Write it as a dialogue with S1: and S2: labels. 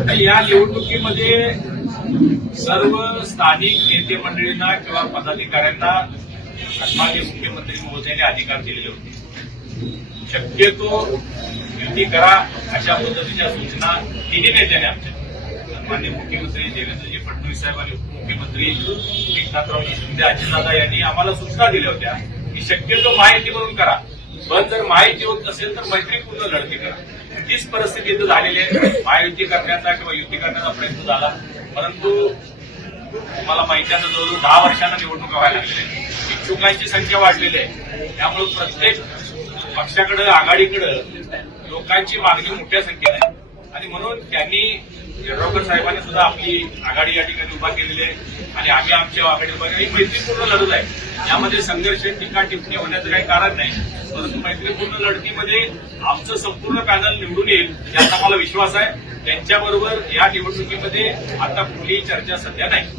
S1: आणि या निवडणुकीमध्ये सर्व स्थानिक नेते मंडळींना किंवा पदाधिकाऱ्यांना सन्मान्य मुख्यमंत्री महोदयांनी अधिकार दिलेले होते. शक्यतो युती करा अशा पद्धतीच्या सूचना तिन्ही नेत्याने आमच्या माननीय मुख्यमंत्री देवेंद्रजी फडणवीस साहेब आणि उपमुख्यमंत्री एकनाथरावजी शिंदे अजितदादा यांनी आम्हाला सूचना दिल्या होत्या की शक्यतो माहिती म्हणून करा. पण जर माहिती होत नसेल तर मैत्रीपूर्ण लढती करा. तीच परिस्थिती इथं झालेली आहे. महायुती करण्याचा किंवा युती करण्याचा प्रयत्न झाला. परंतु तुम्हाला माहिती आहे आता जवळजवळ दहा वर्षांना निवडणुका व्हायला लागलेल्या आहेत. इच्छुकांची संख्या वाढलेली आहे. त्यामुळे प्रत्येक पक्षाकडे आघाडीकडे लोकांची मागणी मोठ्या संख्येने आणि म्हणून त्यांनी येड्रावकर साहेबांनी सुद्धा आपली आघाडी या ठिकाणी उभा केलेली आहे. आणि आम्ही आमची आघाडी उभा केली मैत्रीपूर्ण लढत आहे. यामध्ये संघर्ष टीका टिप्पणी होण्याचं काही कारण नाही. परंतु मैत्रीपूर्ण लढतीमध्ये आमचं संपूर्ण पॅनल निवडून येईल याचा मला विश्वास आहे. त्यांच्याबरोबर या निवडणुकीमध्ये आता कुठलीही चर्चा सध्या नाही.